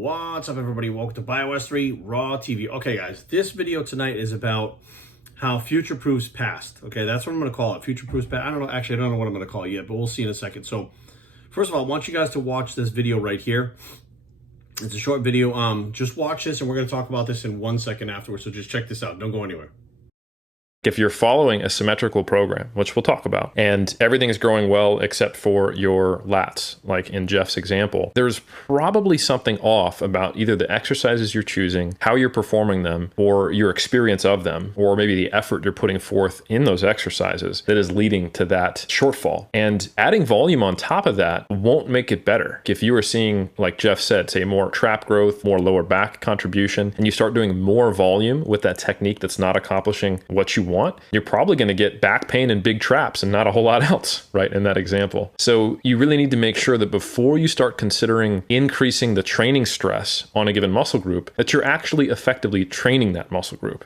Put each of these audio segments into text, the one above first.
What's up, everybody? Welcome to BioS3 Raw TV. Okay, guys, this video tonight is about how future-proofs past. Okay, that's what I'm going to call it. Future-proofs past. I don't know. Actually, I don't know what I'm going to call it yet, but we'll see in a second. So, first of all, I want you guys to watch this video right here. It's a short video. Just watch this, and we're going to talk about this in 1 second afterwards. So just check this out. Don't go anywhere. If you're following a symmetrical program, which we'll talk about, and everything is growing well except for your lats, like in Jeff's example, there's probably something off about either the exercises you're choosing, how you're performing them, or your experience of them, or maybe the effort you're putting forth in those exercises that is leading to that shortfall. And adding volume on top of that won't make it better. If you are seeing, like Jeff said, say more trap growth, more lower back contribution, and you start doing more volume with that technique that's not accomplishing what you want, you're probably going to get back pain and big traps and not a whole lot else, right, in that example. So you really need to make sure that before you start considering increasing the training stress on a given muscle group, that you're actually effectively training that muscle group.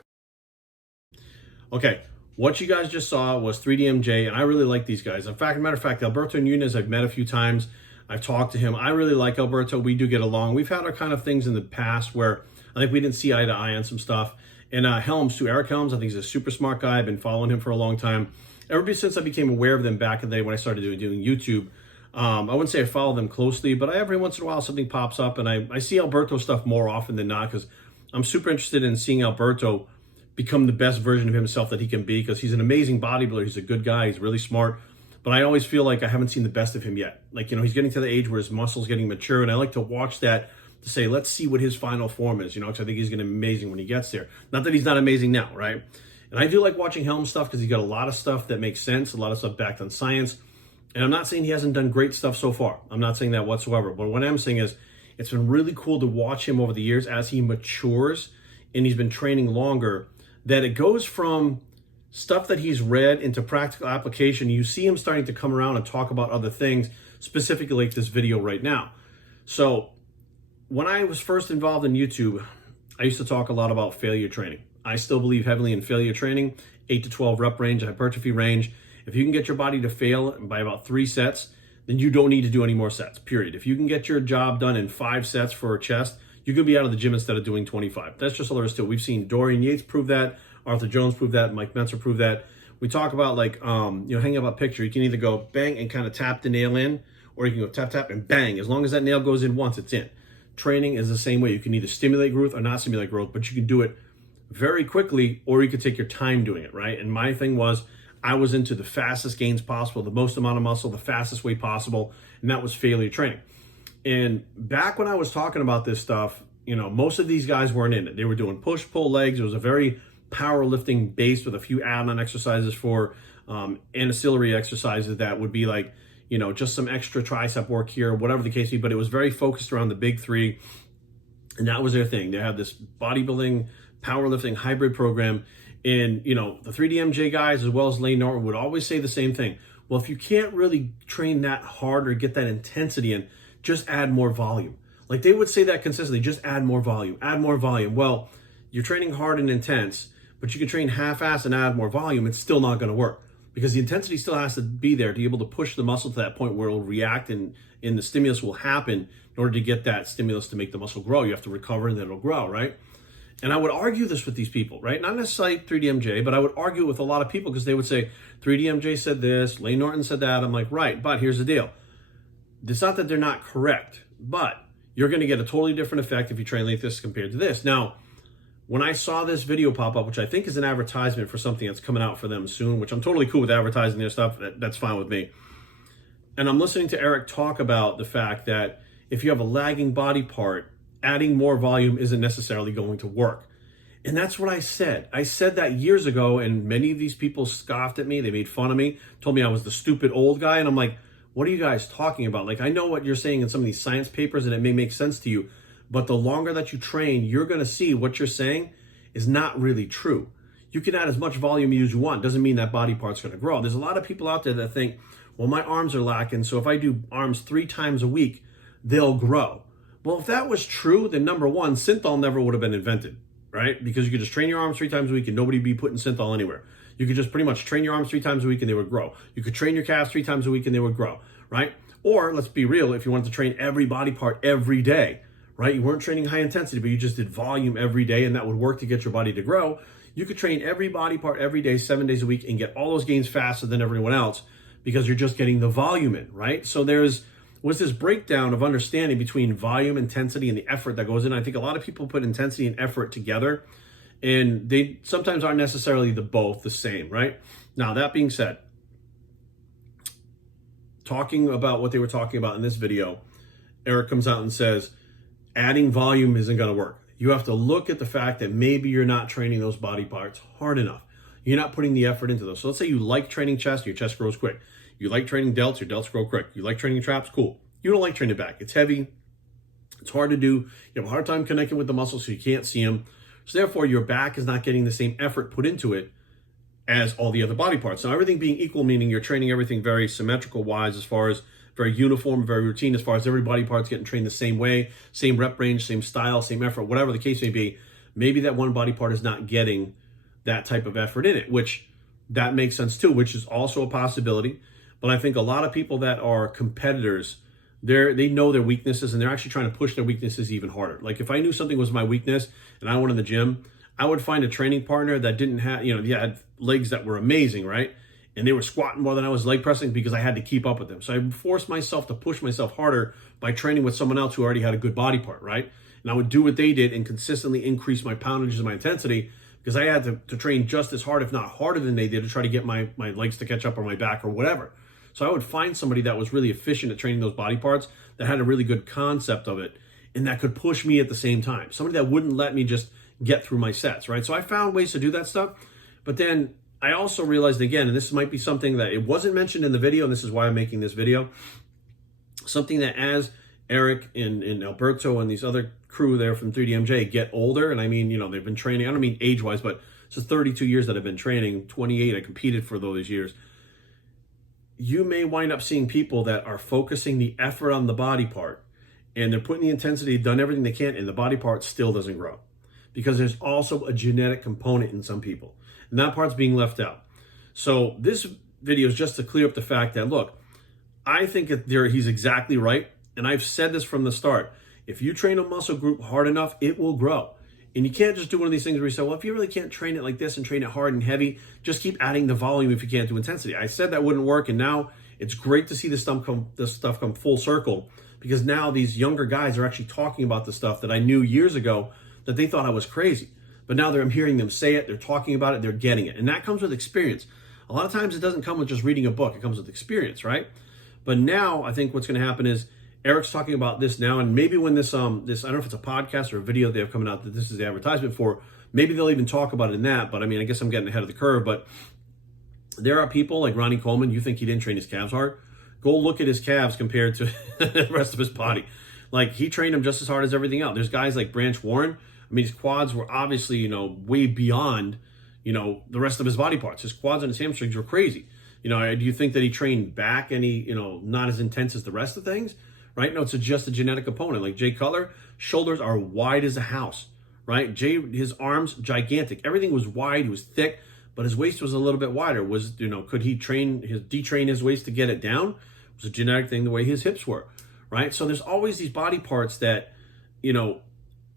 Okay, what you guys just saw was 3DMJ, and I really like these guys. In fact, matter of fact, Alberto Nunez, I've met a few times. I've talked to him. I really like Alberto. We do get along. We've had our kind of things in the past where I think we didn't see eye to eye on some stuff. And Helms, too, Eric Helms, I think he's a super smart guy. I've been following him for a long time. Ever since I became aware of them back in the day when I started doing YouTube, I wouldn't say I follow them closely, but every once in a while something pops up, and I see Alberto stuff more often than not because I'm super interested in seeing Alberto become the best version of himself that he can be, because he's an amazing bodybuilder. He's a good guy. He's really smart. But I always feel like I haven't seen the best of him yet. Like, you know, he's getting to the age where his muscle's getting mature, and I like to watch that to say, let's see what his final form is, you know, because I think he's going to be amazing when he gets there. Not that he's not amazing now, right? And I do like watching Helm stuff because he's got a lot of stuff that makes sense, a lot of stuff backed on science. And I'm not saying he hasn't done great stuff so far. I'm not saying that whatsoever. But what I'm saying is it's been really cool to watch him over the years as he matures and he's been training longer, that it goes from stuff that he's read into practical application. You see him starting to come around and talk about other things, specifically like this video right now. So when I was first involved in YouTube, I used to talk a lot about failure training. I still believe heavily in failure training, 8 to 12 rep range, hypertrophy range. If you can get your body to fail by about 3 sets, then you don't need to do any more sets, period. If you can get your job done in 5 sets for a chest, you could be out of the gym instead of doing 25. That's just all there is to it. We've seen Dorian Yates prove that, Arthur Jones prove that, Mike Mentzer prove that. We talk about like, hanging up a picture. You can either go bang and kind of tap the nail in, or you can go tap, tap, and bang. As long as that nail goes in once, it's in. Training is the same way. You can either stimulate growth or not stimulate growth, but you can do it very quickly, or you could take your time doing it, right? And my thing was, I was into the fastest gains possible, the most amount of muscle, the fastest way possible, and that was failure training. And back when I was talking about this stuff, you know, most of these guys weren't in it. They were doing push, pull legs. It was a very powerlifting base with a few add-on exercises for ancillary exercises that would be like, you know, just some extra tricep work here, whatever the case be, but it was very focused around the big three, and that was their thing. They had this bodybuilding, powerlifting hybrid program, and, you know, the 3DMJ guys, as well as Lane Norton, would always say the same thing. Well, if you can't really train that hard or get that intensity in, just add more volume. Like, they would say that consistently, just add more volume, add more volume. Well, you're training hard and intense, but you can train half-ass and add more volume, it's still not going to work. Because the intensity still has to be there to be able to push the muscle to that point where it will react and the stimulus will happen in order to get that stimulus to make the muscle grow. You have to recover and then it'll grow, right? And I would argue this with these people, right? Not necessarily 3DMJ, but I would argue with a lot of people because they would say, 3DMJ said this, Lane Norton said that. I'm like, right, but here's the deal. It's not that they're not correct, but you're going to get a totally different effect if you train like this compared to this. Now, when I saw this video pop up, which I think is an advertisement for something that's coming out for them soon, which I'm totally cool with advertising their stuff, that's fine with me. And I'm listening to Eric talk about the fact that if you have a lagging body part, adding more volume isn't necessarily going to work. And that's what I said. I said that years ago, and many of these people scoffed at me. They made fun of me, told me I was the stupid old guy. And I'm like, what are you guys talking about? Like, I know what you're saying in some of these science papers, and it may make sense to you. But the longer that you train, you're going to see what you're saying is not really true. You can add as much volume as you want. Doesn't mean that body part's going to grow. There's a lot of people out there that think, well, my arms are lacking, so if I do arms 3 times a week, they'll grow. Well, if that was true, then number one, Synthol never would have been invented, right? Because you could just train your arms 3 times a week and nobody would be putting Synthol anywhere. You could just pretty much train your arms 3 times a week and they would grow. You could train your calves 3 times a week and they would grow, right? Or let's be real, if you wanted to train every body part every day, right? You weren't training high intensity, but you just did volume every day, and that would work to get your body to grow. You could train every body part every day, 7 days a week, and get all those gains faster than everyone else because you're just getting the volume in, right? So was this breakdown of understanding between volume, intensity, and the effort that goes in. I think a lot of people put intensity and effort together, and they sometimes aren't necessarily the same, right? Now, that being said, talking about what they were talking about in this video, Eric comes out and says, adding volume isn't going to work. You have to look at the fact that maybe you're not training those body parts hard enough. You're not putting the effort into those. So let's say you like training chest, your chest grows quick. You like training delts, your delts grow quick. You like training traps, cool. You don't like training back. It's heavy. It's hard to do. You have a hard time connecting with the muscles, so you can't see them. So therefore, your back is not getting the same effort put into it as all the other body parts. Now, everything being equal, meaning you're training everything very symmetrical wise, as far as very uniform, very routine, as far as every body part's getting trained the same way, same rep range, same style, same effort, whatever the case may be. Maybe that one body part is not getting that type of effort in it, which that makes sense too, which is also a possibility. But I think a lot of people that are competitors, they know their weaknesses, and they're actually trying to push their weaknesses even harder. Like if I knew something was my weakness and I went in the gym, I would find a training partner that didn't have, had legs that were amazing, right? And they were squatting more than I was leg pressing because I had to keep up with them. So I forced myself to push myself harder by training with someone else who already had a good body part, right? And I would do what they did and consistently increase my poundages and my intensity because I had to train just as hard, if not harder than they did, to try to get my legs to catch up, or my back, or whatever. So I would find somebody that was really efficient at training those body parts, that had a really good concept of it, and that could push me at the same time. Somebody that wouldn't let me just get through my sets, right? So I found ways to do that stuff. But then I also realized, again, and this might be something that it wasn't mentioned in the video, and this is why I'm making this video, something that as Eric and Alberto and these other crew there from 3DMJ get older, and I mean, they've been training, I don't mean age-wise, but it's 32 years that I've been training, 28, I competed for those years. You may wind up seeing people that are focusing the effort on the body part, and they're putting the intensity, done everything they can, and the body part still doesn't grow. Because there's also a genetic component in some people, and that part's being left out. So this video is just to clear up the fact that, look, I think he's exactly right, and I've said this from the start. If you train a muscle group hard enough, it will grow. And you can't just do one of these things where you say, well, if you really can't train it like this and train it hard and heavy, just keep adding the volume if you can't do intensity. I said that wouldn't work, and now it's great to see this stuff come full circle, because now these younger guys are actually talking about the stuff that I knew years ago that they thought I was crazy. But now I'm hearing them say it, they're talking about it, they're getting it. And that comes with experience. A lot of times it doesn't come with just reading a book, it comes with experience, right? But now I think what's going to happen is Eric's talking about this now, and maybe when this I don't know if it's a podcast or a video they have coming out that this is the advertisement for, maybe they'll even talk about it in that. But I mean, I guess I'm getting ahead of the curve. But there are people like Ronnie Coleman. You think he didn't train his calves hard? Go look at his calves compared to the rest of his body. Like, he trained them just as hard as everything else. There's guys like Branch Warren. I mean, his quads were obviously, way beyond, the rest of his body parts. His quads and his hamstrings were crazy. Do you think that he trained back any, not as intense as the rest of things? Right? No, it's just a genetic component. Like Jay Cutler, shoulders are wide as a house, right? His arms, gigantic. Everything was wide, he was thick, but his waist was a little bit wider. Could he detrain his waist to get it down? It was a genetic thing, the way his hips were, right? So there's always these body parts that,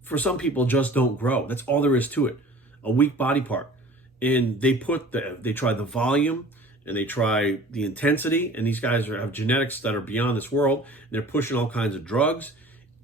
for some people just don't grow. That's all there is to it. A weak body part. And they try the volume, and they try the intensity, and these guys have genetics that are beyond this world. They're pushing all kinds of drugs,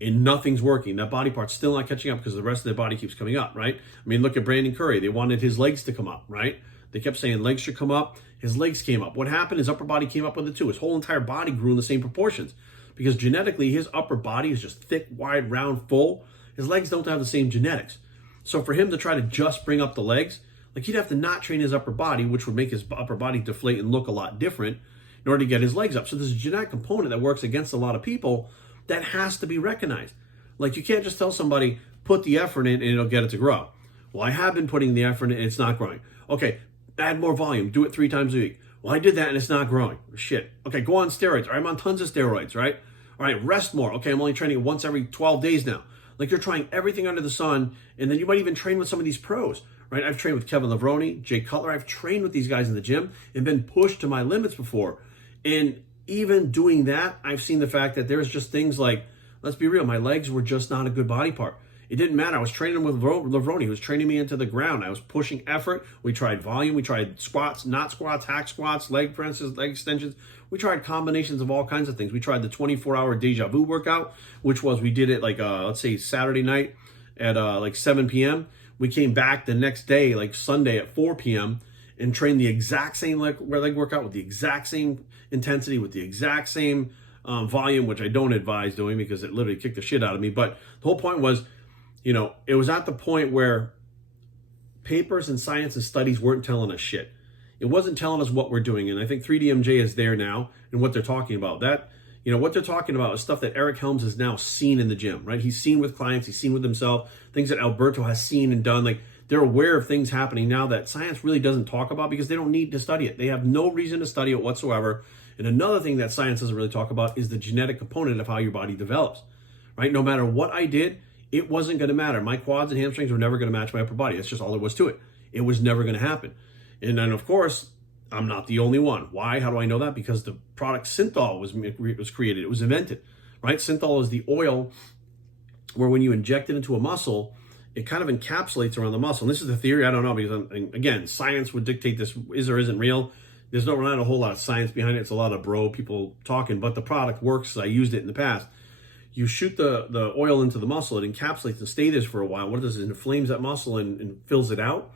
and nothing's working. That body part's still not catching up because the rest of their body keeps coming up, right? I mean, look at Brandon Curry. They wanted his legs to come up, right? They kept saying legs should come up. His legs came up. What happened? His upper body came up with it too. His whole entire body grew in the same proportions because genetically his upper body is just thick, wide, round, full. His legs don't have the same genetics. So for him to try to just bring up the legs, like, he'd have to not train his upper body, which would make his upper body deflate and look a lot different in order to get his legs up. So there's a genetic component that works against a lot of people that has to be recognized. Like, you can't just tell somebody, put the effort in and it'll get it to grow. Well, I have been putting the effort in and it's not growing. Okay, add more volume. Do it 3 times a week. Well, I did that and it's not growing. Shit. Okay, go on steroids. I'm on tons of steroids, right? All right, rest more. Okay, I'm only training once every 12 days now. Like, you're trying everything under the sun, and then you might even train with some of these pros, right? I've trained with Kevin Levrone, Jay Cutler. I've trained with these guys in the gym and been pushed to my limits before. And even doing that, I've seen the fact that there's just things like Let's be real. My legs were just not a good body part. It didn't matter. I was training with Lavroni. He was training me into the ground. I was pushing effort. We tried volume. We tried squats, not squats, hack squats, leg presses, leg extensions. We tried combinations of all kinds of things. We tried the 24-hour deja vu workout, which was, we did it like, let's say Saturday night at like 7 p.m. We came back the next day, like Sunday at 4 p.m. and trained the exact same leg workout with the exact same intensity, with the exact same volume, which I don't advise doing because it literally kicked the shit out of me. But the whole point was, it was at the point where papers and science and studies weren't telling us shit. It wasn't telling us what we're doing. And I think 3DMJ is there now and what they're talking about. That, what they're talking about is stuff that Eric Helms has now seen in the gym, right? He's seen with clients, he's seen with himself, things that Alberto has seen and done. Like, they're aware of things happening now that science really doesn't talk about because they don't need to study it. They have no reason to study it whatsoever. And another thing that science doesn't really talk about is the genetic component of how your body develops, right? No matter what I did, it wasn't going to matter. My quads and hamstrings were never going to match my upper body. That's just all there was to it. It was never going to happen. And then, of course, I'm not the only one. Why? How do I know that? Because the product Synthol was created. It was invented, right? Synthol is the oil where when you inject it into a muscle, it kind of encapsulates around the muscle. And this is the theory. I don't know because, again, science would dictate this is or isn't real. There's not a whole lot of science behind it. It's a lot of people talking, but the product works. I used it in the past. You shoot the oil into the muscle, it encapsulates and stays there for a while. What it does is it inflames that muscle and fills it out.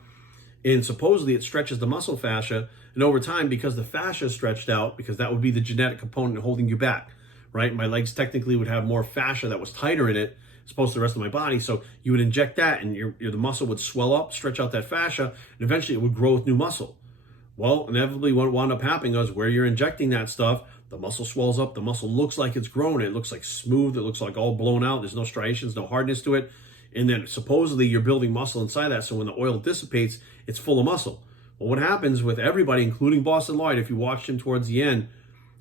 And supposedly it stretches the muscle fascia. And over time, because the fascia is stretched out, because that would be the genetic component holding you back, right? My legs technically would have more fascia that was tighter in it as opposed to the rest of my body. So you would inject that and the muscle would swell up, stretch out that fascia, and eventually it would grow with new muscle. Well, inevitably what wound up happening is where you're injecting that stuff, the muscle swells up, the muscle looks like it's grown, it looks like smooth, it looks like all blown out, there's no striations, no hardness to it. And then supposedly you're building muscle inside that, so when the oil dissipates, it's full of muscle. Well, what happens with everybody, including Boston Lloyd, if you watched him towards the end,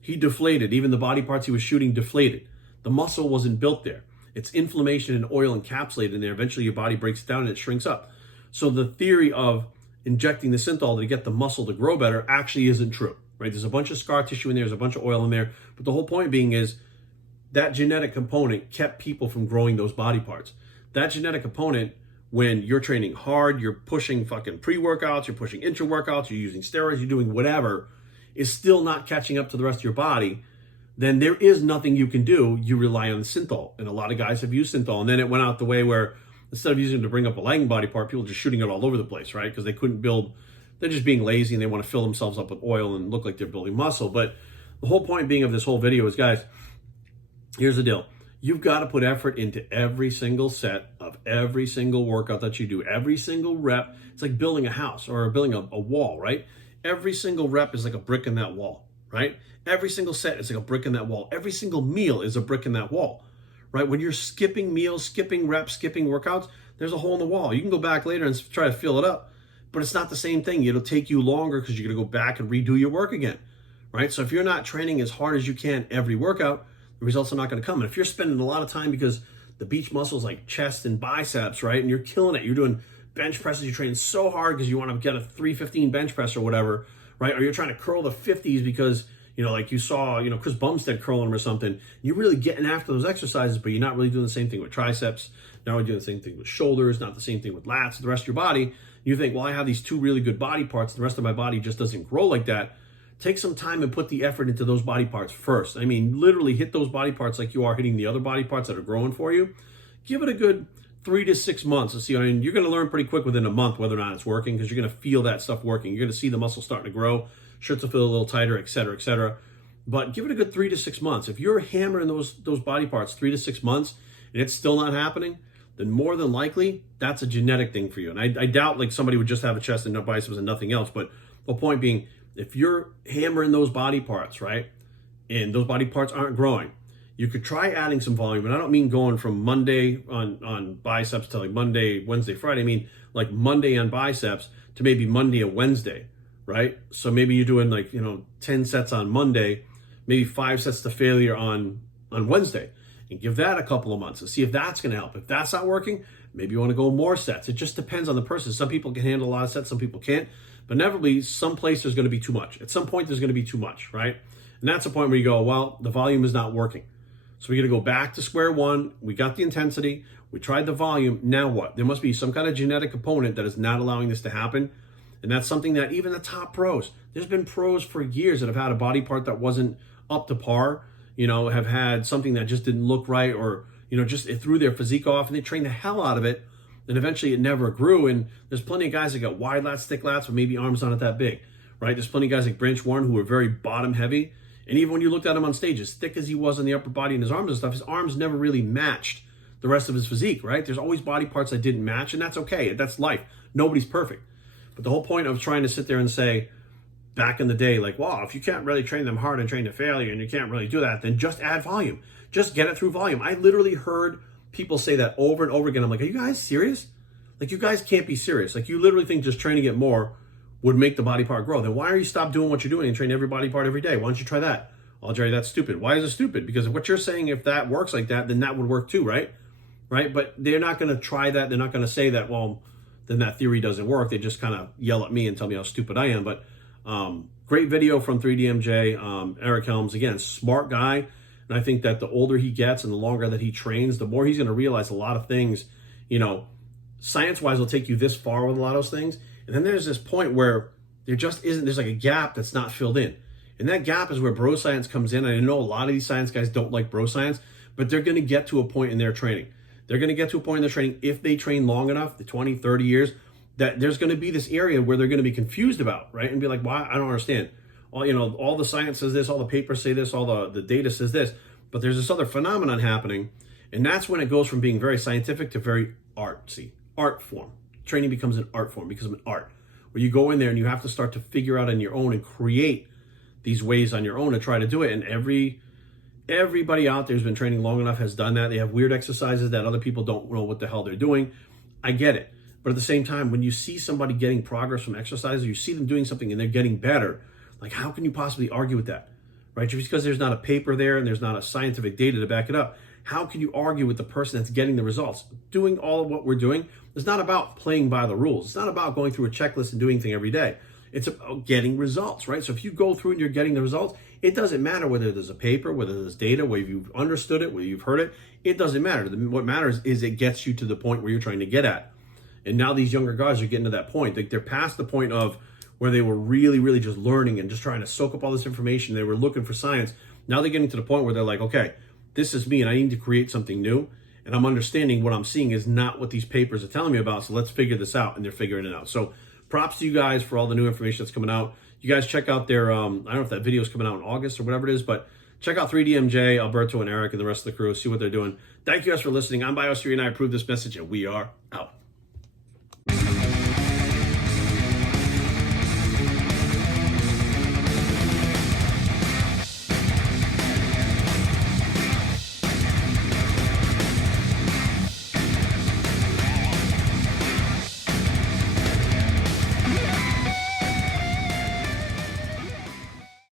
he deflated. Even the body parts he was shooting deflated. The muscle wasn't built there. It's inflammation and oil encapsulated in there. Eventually your body breaks it down and it shrinks up. So the theory of injecting the Synthol to get the muscle to grow better actually isn't true, right? There's a bunch of scar tissue in there, there's a bunch of oil in there, but the whole point being is that genetic component kept people from growing those body parts. That genetic component, when you're training hard, you're pushing fucking pre-workouts, you're pushing intra-workouts, you're using steroids, you're doing whatever, is still not catching up to the rest of your body, then there is nothing you can do. You rely on the Synthol. And a lot of guys have used Synthol. And then it went out the way where instead of using it to bring up a lagging body part, people are just shooting it all over the place, right? Because they couldn't build, they're just being lazy and they want to fill themselves up with oil and look like they're building muscle. But the whole point being of this whole video is, guys, here's the deal. You've got to put effort into every single set of every single workout that you do, every single rep. It's like building a house or building a wall, right? Every single rep is like a brick in that wall, right? Every single set is like a brick in that wall. Every single meal is a brick in that wall, right? When you're skipping meals, skipping reps, skipping workouts, there's a hole in the wall. You can go back later and try to fill it up, but it's not the same thing. It'll take you longer because you're going to go back and redo your work again, right? So if you're not training as hard as you can every workout, the results are not going to come. And if you're spending a lot of time because the beach muscles like chest and biceps, right? And you're killing it. You're doing bench presses. You're training so hard because you want to get a 315 bench press or whatever, right? Or you're trying to curl the 50s because, like you saw, Chris Bumstead curling them or something. You're really getting after those exercises, but you're not really doing the same thing with triceps. Not really doing the same thing with shoulders, not the same thing with lats, the rest of your body. You think, well, I have these two really good body parts. The rest of my body just doesn't grow like that. Take some time and put the effort into those body parts first. I mean, literally hit those body parts like you are hitting the other body parts that are growing for you. Give it a good 3 to 6 months to see. I mean, you're going to learn pretty quick within a month whether or not it's working because you're going to feel that stuff working. You're going to see the muscle starting to grow. Shirts will feel a little tighter, et cetera, et cetera. But give it a good 3 to 6 months. If you're hammering those body parts 3 to 6 months and it's still not happening, then more than likely that's a genetic thing for you. And I doubt like somebody would just have a chest and no biceps and nothing else. But the point being, if you're hammering those body parts, right, and those body parts aren't growing, you could try adding some volume. And I don't mean going from Monday on biceps to like Monday, Wednesday, Friday. I mean like Monday on biceps to maybe Monday and Wednesday, right? So maybe you're doing like, 10 sets on Monday, maybe 5 sets to failure on Wednesday, and give that a couple of months and see if that's going to help. If that's not working, maybe you want to go more sets. It just depends on the person. Some people can handle a lot of sets, some people can't. But inevitably, someplace there's going to be too much. At some point, there's going to be too much, right? And that's a point where you go, well, the volume is not working. So we got to go back to square one. We got the intensity. We tried the volume. Now what? There must be some kind of genetic component that is not allowing this to happen. And that's something that even the top pros, there's been pros for years that have had a body part that wasn't up to par, have had something that just didn't look right, or, just it threw their physique off, and they trained the hell out of it. And eventually it never grew. And there's plenty of guys that got wide lats, thick lats, but maybe arms not that big, right? There's plenty of guys like Branch Warren who were very bottom heavy. And even when you looked at him on stage, as thick as he was on the upper body and his arms and stuff, his arms never really matched the rest of his physique, right? There's always body parts that didn't match, and that's okay. That's life. Nobody's perfect. But the whole point of trying to sit there and say, back in the day, like, well, if you can't really train them hard and train to failure and you can't really do that, then just add volume. Just get it through volume. I literally heard people say that over and over again. I'm like, are you guys serious? Like, you guys can't be serious. Like, you literally think just training it more would make the body part grow. Then why are you stop doing what you're doing and train every body part every day? Why don't you try that? I'll tell you that's stupid. Why is it stupid? Because what you're saying, if that works like that, then that would work too, right? Right? But they're not going to try that. They're not going to say that, well, then that theory doesn't work. They just kind of yell at me and tell me how stupid I am. But great video from 3DMJ, Eric Helms. Again, smart guy. And I think that the older he gets and the longer that he trains, the more he's going to realize a lot of things, science-wise will take you this far with a lot of those things. And then there's this point where there just isn't, there's like a gap that's not filled in. And that gap is where bro science comes in. And I know a lot of these science guys don't like bro science, but they're going to get to a point in their training. They're going to get to a point in their training, if they train long enough, the 20, 30 years, that there's going to be this area where they're going to be confused about, right? And be like, why? I don't understand. All the science says this, all the papers say this, all the data says this, but there's this other phenomenon happening. And that's when it goes from being very scientific to very artsy, art form. Training becomes an art form, becomes an art, where you go in there and you have to start to figure out on your own and create these ways on your own to try to do it. And everybody out there who's been training long enough has done that. They have weird exercises that other people don't know what the hell they're doing. I get it. But at the same time, when you see somebody getting progress from exercises, you see them doing something and they're getting better, like, how can you possibly argue with that, right? Just because there's not a paper there and there's not a scientific data to back it up, how can you argue with the person that's getting the results? Doing all of what we're doing is not about playing by the rules. It's not about going through a checklist and doing things every day. It's about getting results, right? So if you go through and you're getting the results, it doesn't matter whether there's a paper, whether there's data, whether you've understood it, whether you've heard it. It doesn't matter. What matters is it gets you to the point where you're trying to get at. And now these younger guys are getting to that point. They're past the point of where they were really, really just learning and just trying to soak up all this information. They were looking for science. Now they're getting to the point where they're like, okay, this is me and I need to create something new. And I'm understanding what I'm seeing is not what these papers are telling me about. So let's figure this out. And they're figuring it out. So props to you guys for all the new information that's coming out. You guys check out their, I don't know if that video is coming out in August or whatever it is, but check out 3DMJ, Alberto and Eric and the rest of the crew. See what they're doing. Thank you guys for listening. I'm Bios3 and I approve this message and we are out.